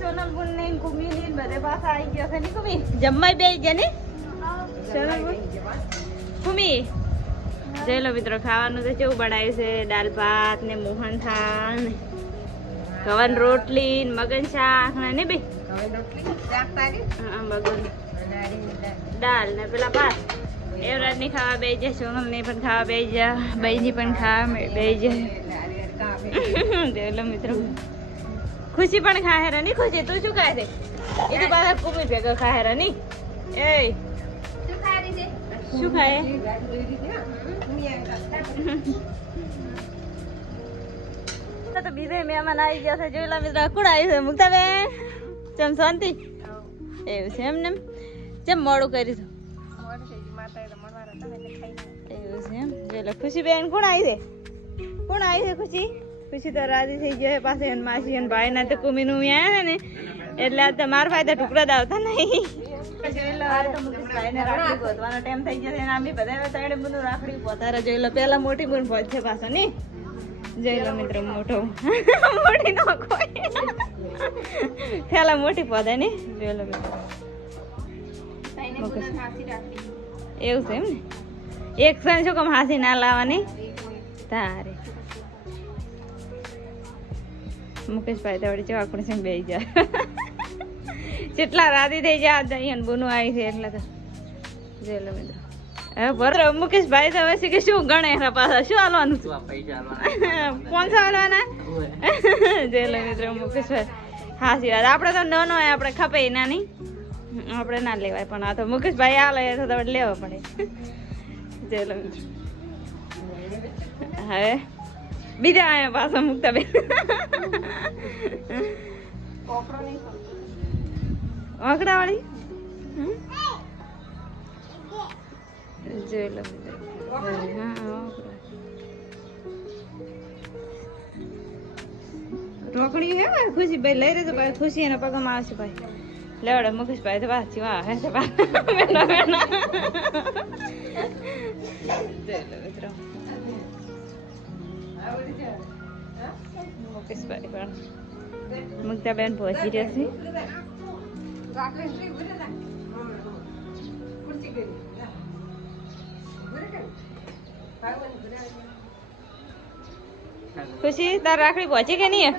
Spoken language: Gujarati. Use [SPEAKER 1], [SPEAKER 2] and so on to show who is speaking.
[SPEAKER 1] સોનલ બુન ને ઘૂમી ને બધે પાછા આવી ગયો છે. ને ઘૂમી? જમવાય બે ગયા ને? સોનલ બુન કુમી જોઈ લો મિત્રો ખાવાનું તો કેવું બનાવ્યું છે? દાલ ભાત ને મોહન થાન કવન રોટલી મગન શાક ને ને બે મગન. દાળ ને પેલા ભાત. એવરાજ ને ખાવા બે જાય સોનલ ને પણ ખાવા બે જાય બૈજી પણ ખાવા બે જાય જોઈ લો મિત્રો. ખુશી પણ ખાહે રની? ખુશી તું શું ખાય છે? એ તો પાછા કુમી ભેગો ખાહે રની. એ શું ખાય તો બીજે મહેમાન આવી ગયા છે. જોઈ લો મિત્રો કોણ આવ્યું છે? મુક્તાબેન? ચમ શાંતિ? એવું છે એમ ને જેમ મોડું કરીશું એવું છે એમ? જોઈ લો ખુશી બેન કોણ આવી છે? કોણ આવી છે ખુશી? ખુશી તો રાજી થઈ ગયો પાસે એન માસી એન ભાઈ ના તો કુમી નું આવ્યા ને એટલે આ મારા ભાઈ તો ટુકડા જ આવતા નહીં. અને મોટી પાછો પોધે ને, જોઈ લો એવું છે એમ એક ક્ષણ શું કામ હાસી ના લાવવાની? તારે. મુકેશભાઈ તો વળી ચેવા કોણ સંગ બેસી જાય જેટલા રાતી થઈ જાય અહીંયા બોનું આવી છે એટલે તો જોઈ લો મિત્રો. હવે મુકેશભાઈ તો હવે કે શું ગણે એના પાછા? શું હાલવાનું? છે પાંચસો હાલવાના જોઈ લો મિત્રો મુકેશભાઈ. હાસી વાત. આપણે તો નાનો હોય આપણે ખપે નાની. આપણે ના લેવાય પણ આ તો મુકેશભાઈ આ લે તો લેવા લેવો પડે. જોઈ લો મિત્રો. હવે બીજા આયા પાછા મુકતા બેન આંકડા વાળી જોઈ લો. રોકડી હે ભાઈ ખુશી ભાઈ લઈ રહેજો ભાઈ ખુશી એના પગમાં આવશે ભાઈ લેવડે મુકેશ ભાઈ તો પાછી વાહ હે તો મેના મેના જોઈ લો મિત્રો મુકેશભાઈ પણ મુક્તાબેન પહોંચી રહ્યા છે. ખુશી તાર રાખડી પહોંચી કે નહીં?